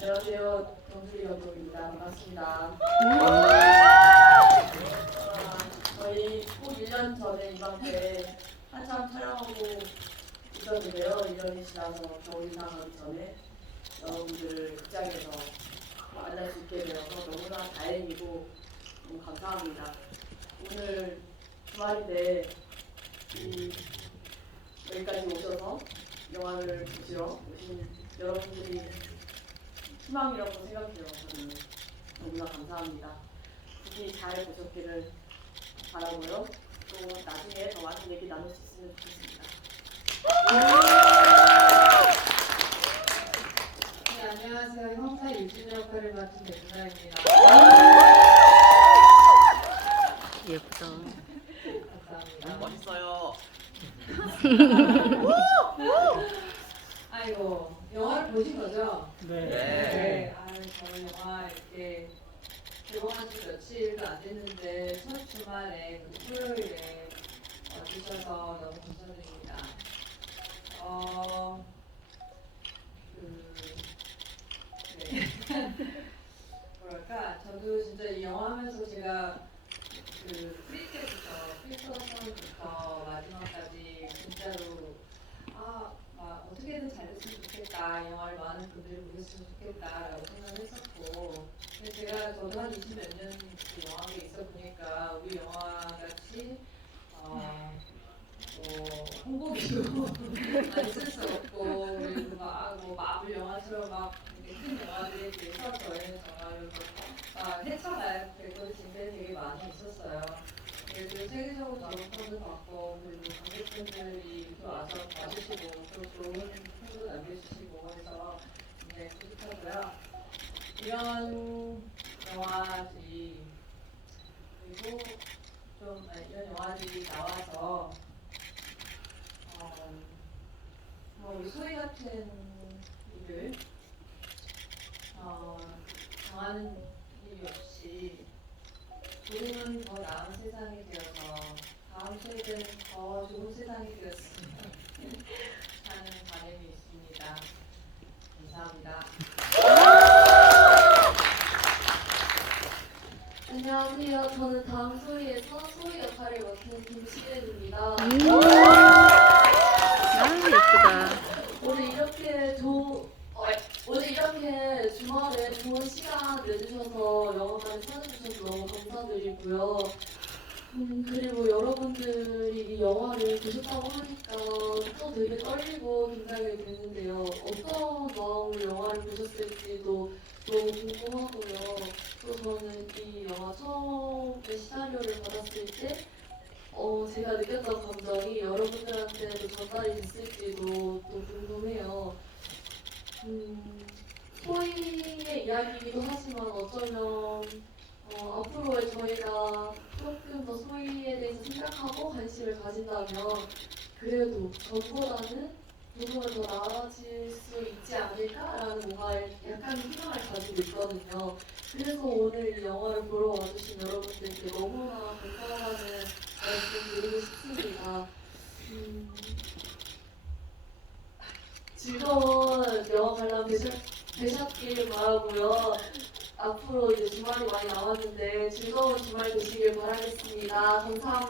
안녕하세요. 정수리 감독입니다. 반갑습니다. 아, 저희 꼭 1년 전에 이맘때 한참 촬영하고 있었는데요. 1년이 지나서 겨울이 나가기 전에 여러분들을 극장에서 만날 수 있게 되어서 너무나 다행이고 너무 감사합니다. 오늘 주말인데 이 여기까지 오셔서 영화를 보시러 오신 여러분들이 희망이라고 생각해요. 저는 너무나 감사합니다. 부디 잘 보셨기를 바라고요. 또 나중에 더 많은 얘기 나눌 수 있으면 좋겠습니다. 네, 안녕하세요. 형사 유진 역할을 맡은 배준아입니다. 예쁘다. 감사합니다. 멋있어요. 보신 거죠? 네. 네. 아유, 저는 영화 이렇게 개봉한 지 며칠도 안 됐는데 첫 주말에 그 토요일에 어, 주셔서 너무 감사드립니다. 어, 그, 네. 뭐랄까, 저도 진짜 이 영화 하면서 제가 그 프리 때부터, 프리터선부터 마지막까지 진짜로 아, 막 어떻게든 잘 됐으면 좋겠다. 이 영화를 많은 분들이 보셨으면 좋겠다라고 생각을 했었고 근데 제가 저도 한 20 몇년그 영화에 있어 보니까 우리 영화 같이 어, 뭐 많이 쓸수 없고 그리고 막 뭐 마블 영화처럼 막 이렇게 큰 영화들에 비해서 저희는 정말 아, 헤쳐나야 될 것이 진짜 되게 많이 있었어요. 그래서 세계적으로 평을 받고 그리고 관객분들이 와서 봐주시고 또 좋은 평도 남겨주시고 해서 굉장히 뿌듯하고요. 이런 영화들이 그리고 좀 아니, 이런 영화들이 나와서 어, 뭐 소희 같은 일을 어, 당하는 일이 없이 우리는 더 나은 세상이 되어서 다음 세대는 더 좋은 세상이 되었으면 하는 바람이 있습니다. 감사합니다. 안녕하세요. 저는 다음 소리에서 소리 역할을 맡은 김시은입니다. 아, 예쁘다. 오늘 이렇게 조, 어, 오늘 이렇게 주말에 좋은 시간 내주셔서 영화관에 찾아주셔서 너무 감사드리고요. 음, 그리고 여러분들이 이 영화를 보셨다고 하니까 또 되게 떨리고 긴장이 되는데요. 어떤 마음으로 영화를 보셨을지도 너무 궁금하고요. 또 저는 이 영화 처음에 시나리오를 받았을 때 어, 제가 느꼈던 감정이 여러분들한테도 전달이 됐을지도 또 궁금해요. 음, 소희의 이야기이기도 하지만 어쩌면 어, 앞으로의 저희가 조금 더 소희에 대해서 생각하고 관심을 가진다면 그래도 전보다는 조금은 더 나아질 수 있지 않을까라는 뭔가 약간 희망을 가지고 있거든요. 그래서 오늘 이 영화를 보러 와주신 여러분들께 너무나 감사하다는 말씀 드리고 싶습니다. 음, 즐거운 영화 관람 되셨, 되셨길 바라고요. 앞으로 이제 주말이 많이 남았는데 즐거운 주말 되시길 바라겠습니다. 감사합니다.